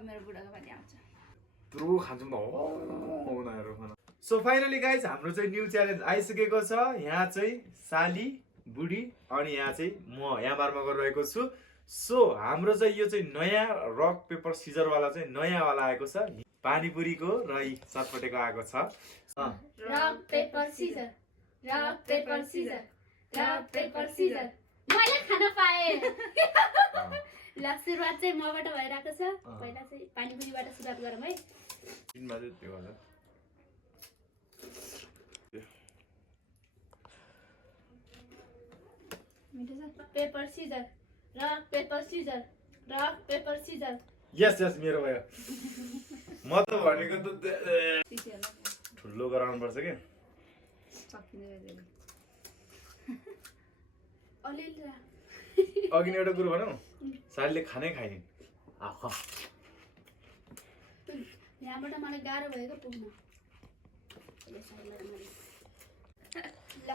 अब मेरो बुढाको पाली आउँछ त्रो खान्छौँ त हो उनीहरू खाना सो फाइनली गाइज हाम्रो चाहिँ न्यू च्यालेन्ज आइसकेको छ यहाँ चाहिँ साली बुढी अनि यहाँ चाहिँ म यहाँ बारमा गरिरहेको छु सो हाम्रो चाहिँ यो चाहिँ नयाँ रक पेपर सिजर वाला चाहिँ नयाँ वाला आएको छ पानीपुरीको र चटपटेको आएको छ rock paper scissor rock paper scissor rock paper scissor मैले खान पाएँ ल सुरुवात चाहिँ मबाट भइरहेको छ पहिला चाहिँ पानीपुरीबाट सुरुवात गरौँ है paper scissor rock paper scissor rock paper scissor yes yes मेरो भयो म त भनेको त ठुलो गराउनु पर्छ के अलिअलि अघि एउटा कुरो भनौँ सालीले खानै खाइन् यहाँबाट मलाई गाह्रो भएको पुग्न ल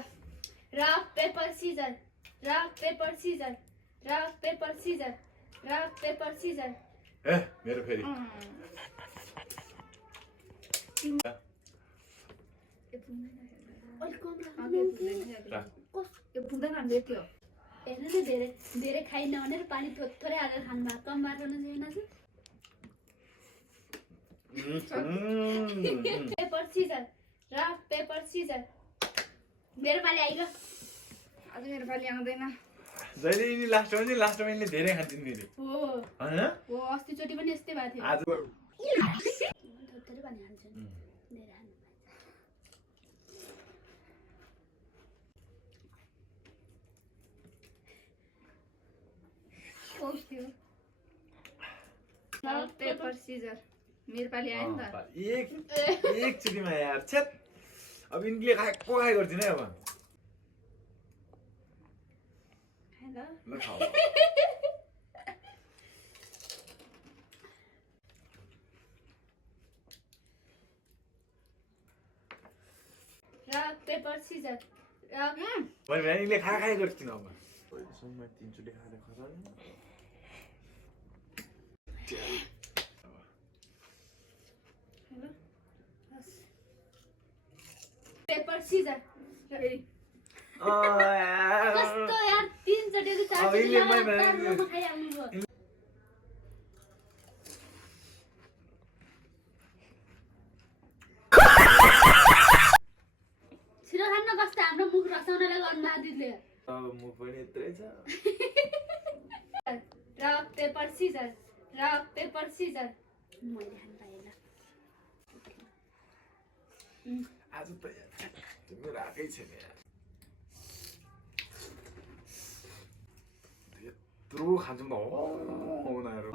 rock paper scissor rock paper scissor rock paper scissor rock paper scissor ए मेरो फेरि हेर्नु न धेरै खाइन्न भनेर पानी थोरै हालेर खानु भएको कम मात्र paper scissor rock paper scissor मेरो पाली आइलो आज मेरो पाली आउँदैन जहिले यिनी लास्टमा यिनले धेरै खान्छन् फेरि हो हैन हो अस्तिचोटि पनि यस्तै भएको थियो आज थोरै पानी हाल्छु धेरै हाल्नु रक पेपर सिजर मेरो पाली आयो नि त एकचोटिमा यार छेत अब यिनले खाए गर्दिन है अब ल ल खाऊ रक पेपर सिजर रक भने यिनले खाए गर्दिन अब पहिलोसम्म तीनचोटि खाएर खतरा पेपर सिजर यार कस्तो यार तीनचोटि चारचोटि खाइहाल्नु भयो छिटो खान्न कस्तो हाम्रो मुख रसाउनलाई गर्नु आदिले अब मुख पनि यत्रै छ rock paper scissor rock paper scissor मैले खान पाएँ आज त तिम्रो आएकै छैन यार यत्रो खान्छौँ त हो उनीहरू